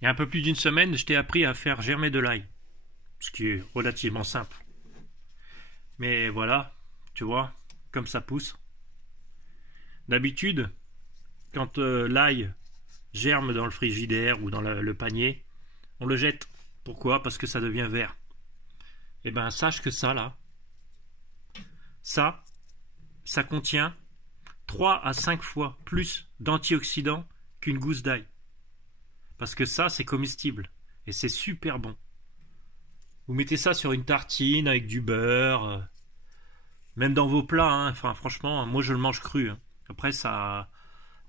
Il y a un peu plus d'une semaine, je t'ai appris à faire germer de l'ail, ce qui est relativement simple. Mais voilà, tu vois, comme ça pousse. D'habitude, quand l'ail germe dans le frigidaire ou dans le panier, on le jette. Pourquoi? Parce que ça devient vert. Eh ben, sache que ça, là, ça, ça contient 3 à 5 fois plus d'antioxydants qu'une gousse d'ail. Parce que ça, c'est comestible. Et c'est super bon. Vous mettez ça sur une tartine avec du beurre, même dans vos plats, hein. Enfin, franchement, moi je le mange cru, hein. Après, ça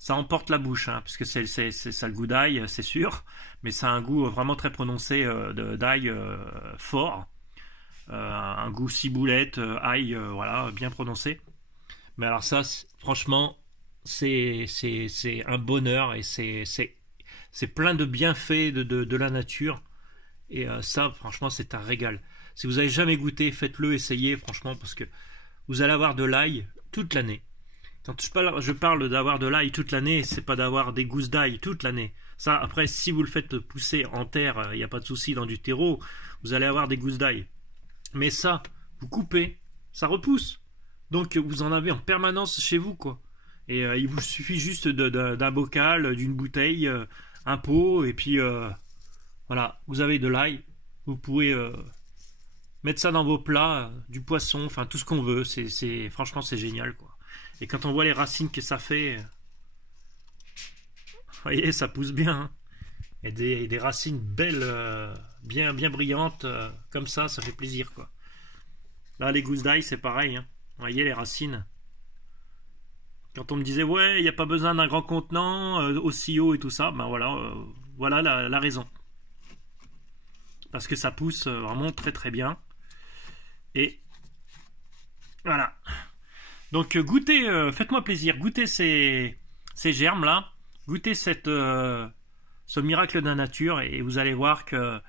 emporte la bouche, hein, parce que ça a le goût d'ail, c'est sûr, mais ça a un goût vraiment très prononcé d'ail fort. Un goût ciboulette, ail, voilà, bien prononcé. Mais alors ça, franchement, c'est un bonheur et c'est plein de bienfaits de la nature. Et ça, franchement, c'est un régal. Si vous avez jamais goûté, faites-le, essayez, franchement, parce que vous allez avoir de l'ail toute l'année. Quand je parle d'avoir de l'ail toute l'année, c'est pas d'avoir des gousses d'ail toute l'année. Ça, après, si vous le faites pousser en terre, il n'y a pas de souci dans du terreau, vous allez avoir des gousses d'ail. Mais ça, vous coupez, ça repousse. Donc vous en avez en permanence chez vous, quoi. Et il vous suffit juste d'un bocal, d'une bouteille, un pot, et puis voilà, vous avez de l'ail. Vous pouvez mettre ça dans vos plats, du poisson, enfin tout ce qu'on veut. Franchement, c'est génial, quoi. Et quand on voit les racines que ça fait, vous voyez, ça pousse bien, hein. Et des racines belles, bien brillantes, comme ça fait plaisir, quoi. Là, les gousses d'ail, c'est pareil, hein. Vous voyez les racines. Quand on me disait, ouais, il n'y a pas besoin d'un grand contenant, aussi haut et tout ça, ben voilà, voilà la raison. Parce que ça pousse vraiment très très bien. Et voilà. Donc goûtez, faites-moi plaisir, goûtez ces germes là, goûtez ce miracle de la nature et vous allez voir que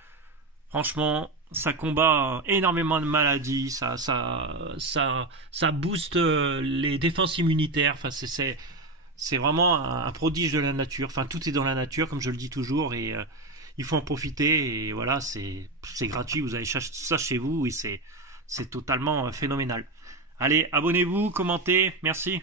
franchement ça combat énormément de maladies, ça booste les défenses immunitaires. Enfin c'est vraiment un prodige de la nature. Enfin tout est dans la nature comme je le dis toujours et il faut en profiter et voilà c'est gratuit. Vous avez ça chez vous et c'est totalement phénoménal. Allez, abonnez-vous, commentez, merci.